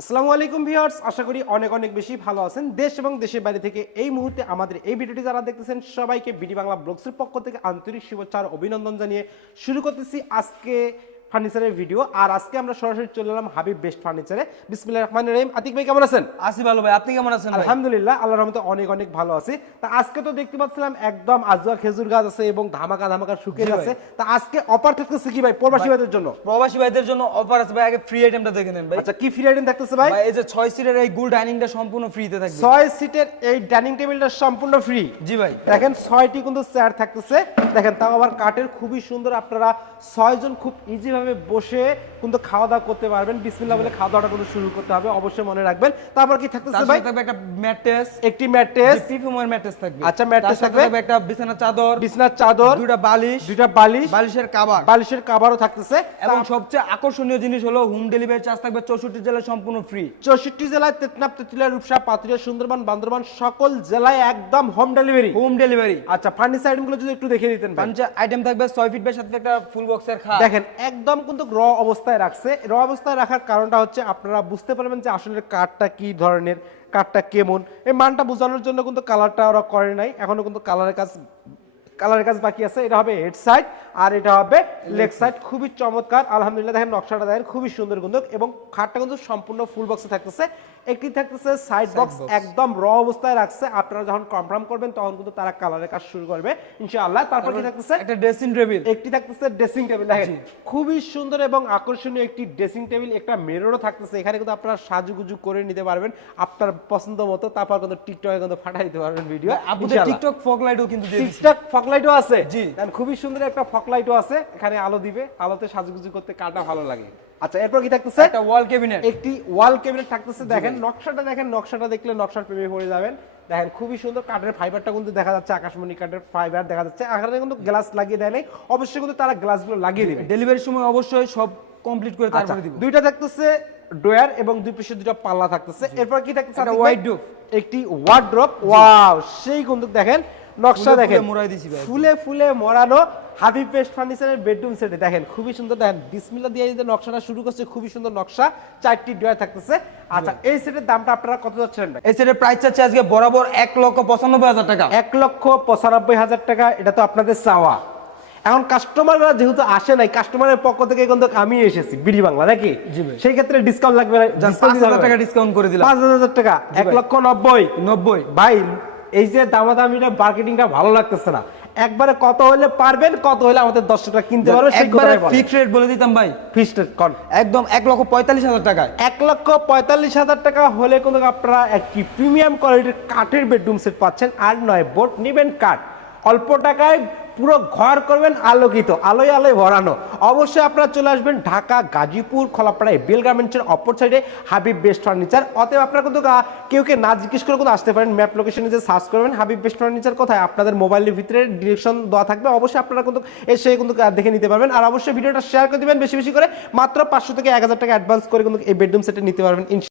আসসালামু আলাইকুম ভিউয়ার্স, আশা করি অনেক অনেক বেশি ভালো আছেন। দেশ এবং দেশের বাইরে থেকে এই মুহূর্তে আমাদের এই ভিডিওটি যারা দেখতেছেন, সবাইকে বিডি বাংলা ব্লগসের পক্ষ থেকে আন্তরিক শুভেচ্ছা আর অভিনন্দন জানিয়ে শুরু করতেছি আজকে ফার্নিচারের ভিডিও। আর আজকে আমরা সরাসরি চলে এলাম হাবিব বেস্ট ফার্নিচারে বিসমিল্লাহির রহমানির রহিম। আতিক ভাই কেমন আছেন? আসি ভালো ভাই আপনি কেমন আছেন আলহামদুলিল্লাহ আল্লাহর রহমতে অনেক অনেক ভালো আছি। তা আজকে তো দেখতে পাচ্ছিলাম একদম আজুয়া খেজুর গাছ আছে এবং ধামাকা ধামাকা শুকিয়ে আছে তা আজকে অফার থাকতেছে কি ভাই প্রবাসী ভাইদের জন্য? প্রবাসী ভাইদের জন্য অফার আছে ভাই আগে ফ্রি আইটেমটা দেখে নেন ভাই। আচ্ছা কি ফ্রি আইটেম থাকতেছে ভাই? এই যে ছয় সিটের এই গুল ডাইনিংটা সম্পূর্ণ ফ্রিতে থাকবে। ছয় সিটের এই ডাইনিং টেবিলটা সম্পূর্ণ ফ্রি জি ভাই। দেখেন ছয়টি কিন্তু চেয়ার থাকতেছে। দেখেন তাও আবার কাঠের খুবই সুন্দর আপনারা ছয়জন খুব ইজি ভাবে বসে কিন্তু খাওয়া দাওয়া করতে পারবেন। বিসমিল্লাহ বলে খাওয়া দাওয়াটা কিন্তু শুরু করতে হবে অবশ্যই মনে রাখবেন। তারপর কি থাকতেছে ভাই? থাকবে একটা ম্যাট্রেস একটি ম্যাট্রেস পিফিউমের ম্যাট্রেস থাকবে। আচ্ছা, সাথে থাকবে। একটা বিছানা চাদর বিছনার চাদর দুইটা বালিশ দুইটা বালিশ বালিশের কাবার। বালিশের কাভারও থাকতেছে। এবং সবচেয়ে আকর্ষণীয় জিনিস হলো হোম ডেলিভারি চার্জ থাকবে চৌষট্টি জেলায় সম্পূর্ণ ফ্রি চৌষট্টি জেলায় তেতনাপ তেতুলিয়া রূপসা পাতুরিয়া সুন্দরবন বান্দরবান সকল জেলায় একদম হোম ডেলিভারি হোম ডেলিভারি আচ্ছা ফার্নিচার আইটেমগুলো যদি একটু দেখিয়ে দিতেন ভাই। পাঞ্চা আইটেম থাকবে ছয় ফিট বাই সাত feet একটা ফুল বক্সের খাট। দেখেন একদম কিন্তু র অবস্থায় রাখছে। র অবস্থায় রাখার কারণটা হচ্ছে আপনারা বুঝতে পারবেন যে আসলে কাঠটা কি ধরনের, কাঠটা কেমন। এই মানটা বোঝানোর জন্য কিন্তু কালারটা ওরা করে নাই। এখনও কিন্তু কালারের কাজ কালারের কাজ বাকি আছে। এটা হবে হেড সাইড আর এটা হবে লেগ সাইড। খুবই চমৎকার। আলহামদুলিল্লাহ দেখেন নকশাটা দেখেন খুবই সুন্দর কিন্তু এবং খাটটা কিন্তু সম্পূর্ণ ফুল বক্সে থাকতেছে। একটি থাকতেছে সাইড বক্স একদম র অবস্থায় রাখছে। আপনারা যখন কনফার্ম করবেন তখন কিন্তু তারা কালারের কাজ শুরু করবে। ইনশাআল্লাহ। তারপর কি থাকতেছে? একটা ড্রেসিং টেবিল একটি থাকতেছে ড্রেসিং টেবিল দেখেন খুবই সুন্দর এবং আকর্ষণীয় একটি ড্রেসিং টেবিল একটা মিররও থাকতেছে। এখানে কিন্তু আপনারা সাজুগুজু করে নিতে পারবেন। আপনার পছন্দ মতো তারপর কিন্তু টিকটকে কিন্তু ফাটাই দিতে পারবেন ভিডিও আপনাদের টিকটক ফগ লাইটও কিন্তু টিকটক ফকলাইটও আছে। জি। খুবই সুন্দর একটা ফকলাইটও আছে এখানে আলো দিবে আলোতে সাজুগুজু করতে কাটা ভালো লাগে। আচ্ছা এরপর কি থাকতেছে? একটা ওয়াল ক্যাবিনেট একটি ওয়াল ক্যাবিনেট থাকতেছে দেখেন নকশাটা দেখেন নকশাটা দেখলে নকশার প্রেমে পড়ে যাবেন। দেখেন খুবই সুন্দর কাঠের ফাইবারটা কিন্তু দেখা যাচ্ছে আকাশমণি কাঠের ফাইবার দেখা যাচ্ছে। এখানে কিন্তু গ্লাস লাগিয়ে দেয় নাই অবশ্যই কিন্তু তারা গ্লাসগুলো লাগিয়ে দিবে। ডেলিভারির সময় অবশ্যই সব কমপ্লিট করে আচ্ছা, তারপরে দিব। দুইটা থাকতেছে ডোয়ার এবং দুই পাশে দুইটা পাল্লা থাকতেছে। এরপর কি থাকতেছে একটা ভাই? একটি ওয়ার্ড্রপ ওয়াও সেই কিন্তু দেখেন নকশা দেখেন ফুলে মোড়াই দিছি ভাই। ফুলে ফুলে মোড়ানো হাবিব পেস্ট ফার্নিচারের বেডরুম সেটে। দেখেন খুবই সুন্দর। দেখেন বিসমিল্লা দিয়ে যদি নকশাটা শুরু করছে খুবই সুন্দর নকশা। চারটি ড্রয়ার থাকতেছে। আচ্ছা এই সেটের দামটা আপনারা কত যাচ্ছেন এই সেটের প্রাইস চাচ্ছে আজকে বরাবর এক লক্ষ পঁচানব্বই হাজার টাকা। এক লক্ষ পঁচানব্বই হাজার টাকা এটা তো আপনাদের চাওয়া। এখন কাস্টমাররা যেহেতু আসে নাই কাস্টমারের পক্ষ থেকে কিন্তু আমি এসেছি বিডি বাংলা নাকি? সেই ক্ষেত্রে ডিসকাউন্ট লাগবে না? টাকা ডিসকাউন্ট করে দিলাম। পাঁচ হাজার টাকা এক লক্ষ নব্বই। নব্বই। ভাই এই যে দামাদামিটা মার্কেটিংটা ভালো লাগতেছে না। একবারে কত হলে পারবেন কত হলে আমাদের দশ টাকা কিনতে পারবেন একবারে ফিক্সড ফিক্স রেট বলে দিতাম ভাই। ফিক্সড কন। একদম এক লক্ষ পঁয়তাল্লিশ হাজার টাকা এক লক্ষ পঁয়তাল্লিশ হাজার টাকা হলে কিন্তু আপনারা একটি প্রিমিয়াম কোয়ালিটির কাঠের বেডরুম সেট পাচ্ছেন আর নয় বোর্ড নেবেন কাঠ। অল্প টাকায় পুরো ঘর করবেন আলোকিত, আলোয় আলোয় ভরানো। অবশ্যই আপনারা চলে আসবেন ঢাকা, গাজীপুর খোলাপাড়ায় বেল গার্মেন্টসের অপর সাইডে হাবিব বেস্ট ফার্নিচার অতএব আপনারা কিন্তু কেউ কে না জিজ্ঞেস করে কিন্তু আসতে পারেন। ম্যাপ লোকেশনে যে সার্চ করবেন, হাবিব বেস্ট ফার্নিচার কোথায়? আপনাদের মোবাইলের ভিতরে ডিরেকশন দেওয়া থাকবে। অবশ্যই আপনারা কিন্তু এসে কিন্তু দেখে নিতে পারবেন। আর অবশ্যই ভিডিওটা শেয়ার করে দিবেন বেশি বেশি করে। মাত্র পাঁচশো থেকে এক হাজার টাকা অ্যাডভান্স করে কিন্তু এই বেডরুম সেটে নিতে পারবেন।